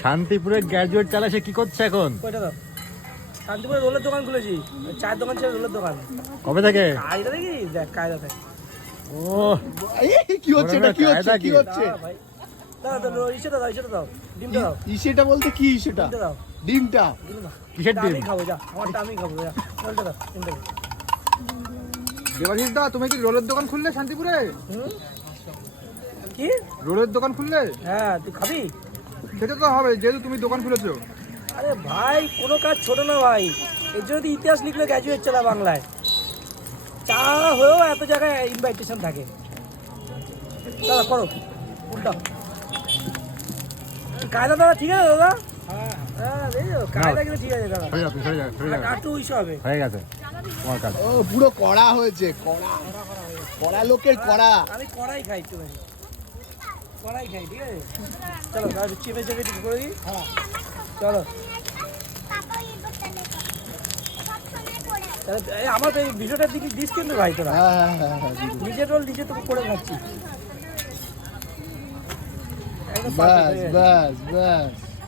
শান্তিপুরে গ্র্যাজুয়েট চালা সে কি করছে এখন? শান্তিপুরে রোলের দোকান খুলেছি, চায়ের দোকান ছিল, রোলের দোকান। কবে থেকে? কায়দা দেখি, দেখ কায়দা দেখ। ও কি হচ্ছে এটা? কি হচ্ছে? কি হচ্ছে? ভাই দাও, ইসেটা দাও, ইসেটা দাও, ডিমটা দাও। ইসেটা বলতে কি ইসেটা? ডিমটা দাও, ডিমটা? ডিম দাও। কিসের ডিম? আমি খাবো, যা আমারটা আমি খাবো, যা রোলটা দাও, ডিমটা দাও। দেবাশিস দা, তুমি কি রোলের দোকান খুললে শান্তিপুরে? কি রোলের দোকান খুললে? হ্যাঁ, তুই খাবি? খেতে তো হবে, যেহেতু তুমি দোকান খুলেছো। আরে ভাই, কোনো কাজ ছোট না ভাই। এর জন্য তো ইতিহাস লিখলে গ্র্যাজুয়েট চালা বাংলায়। চা হয়েও এত জায়গায় ইনভাইটেশন থাকে। দাদা করো, উল্টা কায়দা দাদা, ঠিক আছে দাদা? হ্যাঁ দেখো, কায়দা কিন্তু ঠিক আছে দাদা। সরে যাও, সরে যাও, সরে যাও। একটু ইস্যু হবে। হয়ে গেছে তোমার কাজ। ও পুরো কড়া হয়েছে, কড়া। কড়া লোকের কড়া। আমি কড়াই খাই, একটু বেশি কড়াই খাই, ঠিক আছে? চলো তাহলে চেপে চেপে ঠিক করে দিই। হ্যাঁ চলো। তাহলে আমার তো এই ভিডিওটার দিকে দিস কিন্তু ভাই তোরা। হ্যাঁ, নিজের রোল নিজে তো করে খাচ্ছি। একদম বাস perfect হয়ে গেছে। বাস বাস।